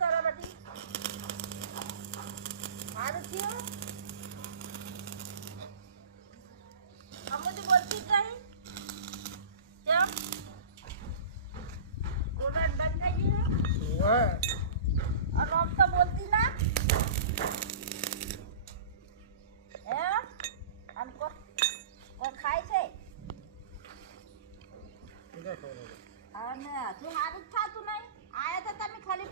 કરે બધી મારું થયું અમુક બોલતી જ નહીં કેમ બોલવાનું બંધ થઈ ગયું અને આમ તો બોલતી ના એમ આમ કોઈ ખાય છે અને હજુ સારું જ થતું નહીં આયા તો તમે ખાલી